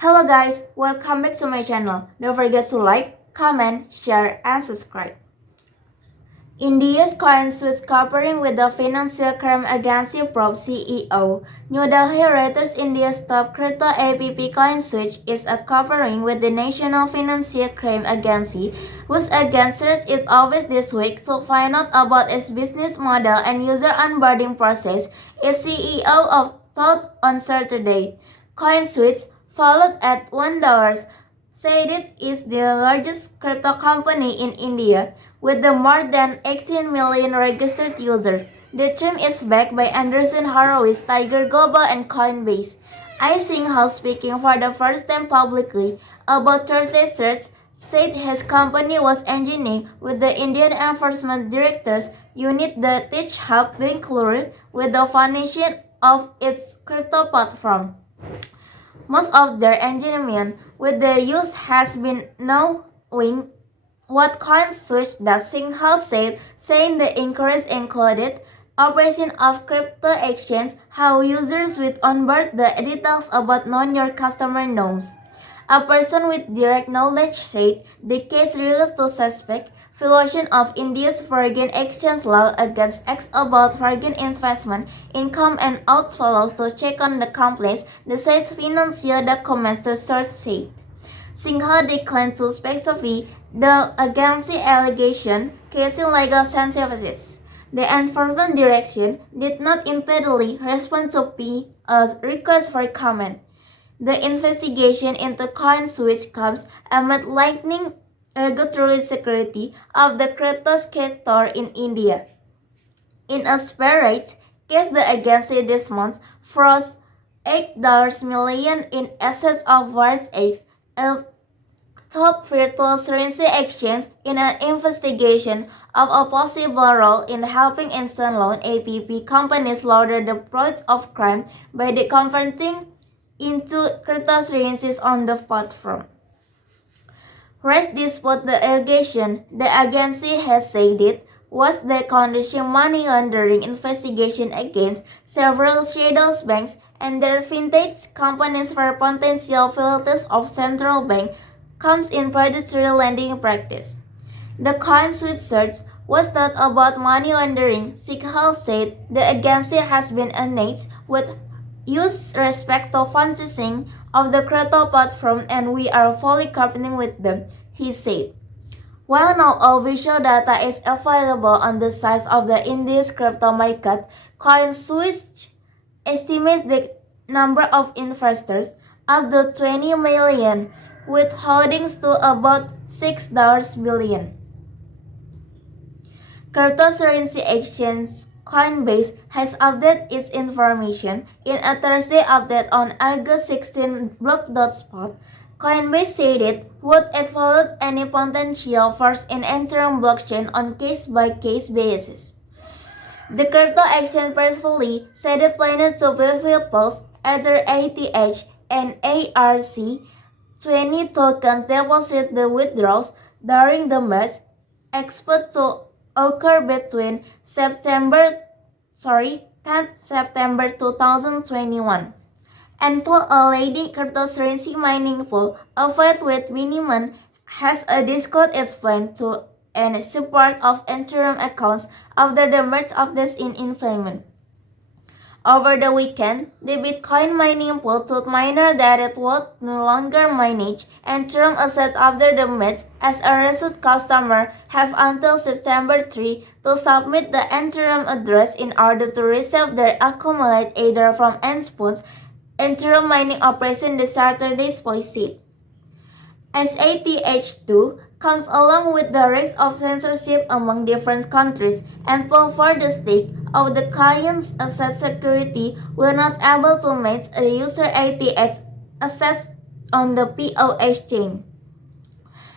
Hello guys, welcome back to my channel. Don't forget to like, comment, share, and subscribe. India's coin suits cooperating with the Financial Crime Agency probe CEO. New Delhi Reuters India's top crypto app coin switch is cooperating with the National Financial Crime Agency, whose agent searched its office this week to find out about its business model and user onboarding process, its CEO of told on Saturday. CoinSwitch, valued at $1, said it is the largest crypto company in India, with the more than 18 million registered users. The team is backed by Anderson Horowitz, Tiger Global, and Coinbase. I Sing Hao, speaking for the first time publicly about Thursday's search, said his company was engaging with the Indian Enforcement Director's unit that teach help Bangalore with the foundation of its crypto platform. Most of their engagement with the use has been knowing what coin switch does, Singhal said, saying the increase included operation of crypto exchange, how users will onboard the details about knowing your customer norms. A person with direct knowledge said the case relates to suspect violation of India's foreign exchange law against acts about foreign investment, income and outflows to check on the complaints, the state's financial documents to source said. Singha declined to specify the agency allegation, casing legal sensitivities. The Enforcement Direction did not immediately respond to a request for comment. The investigation into coin switch comes amid lightning regulatory security of the crypto sector in India. In a separate case, the agency this month froze $8 million in assets of WartsX, a top virtual currency exchange, in an investigation of a possible role in helping instant loan app companies launder the proceeds of crime by converting into cryptocurrencies on the platform. Rest dispute the allegation, the agency has said it was the conducting money laundering investigation against several shadow banks and their fintech companies for potential violations of central bank comes in predatory lending practice. The coin switch search was not about money laundering, Sikhal said. The agency has been engaged with use respect to financing of the crypto platform and we are fully cooperating with them, he said. While no official data is available on the size of the India's crypto market, CoinSwitch estimates the number of investors up to 20 million, with holdings to about $6 billion. Cryptocurrency exchange Coinbase has updated its information in a Thursday update on August 16. Block.spot. Coinbase said it would evaluate any potential first in Ethereum blockchain on case-by-case basis. The crypto exchange previously said it planned to preview post Ether ATH and ARC20 tokens deposit the withdrawals during the merge expected to occur between 10th September 2021. And Pool, a leading cryptocurrency mining pool, affiliated with Minimum, has a Discord its plan to and support of Ethereum accounts after the merge of this in implement. Over the weekend, the Bitcoin mining pool told miners that it would no longer manage Ethereum assets after the merge, as a recent customer have until September 3 to submit the Ethereum address in order to receive their accumulated Ether from Enspoon's Ethereum mining operation this Saturday's posted. As ATH2 comes along with the risk of censorship among different countries and pull for the stake of the client's asset security will not able to match a user ATH assets on the POS chain.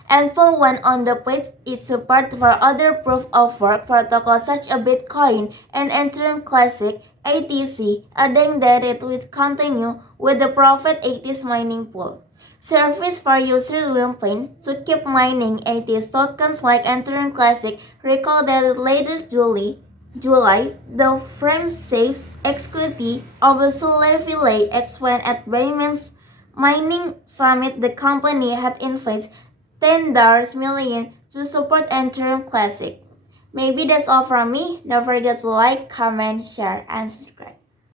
And for one on the page its support for other proof of work protocols such as Bitcoin and Ethereum Classic ATC, adding that it will continue with the Profit ATH mining pool. Service for users will plan to keep mining ATH tokens like Ethereum Classic. Recall that later July, the firm saves equity of a Soleil expand at Binance Mining Summit, the company had invested $10 million to support Ethereum Classic. Maybe that's all from me. Don't forget to like, comment, share, and subscribe.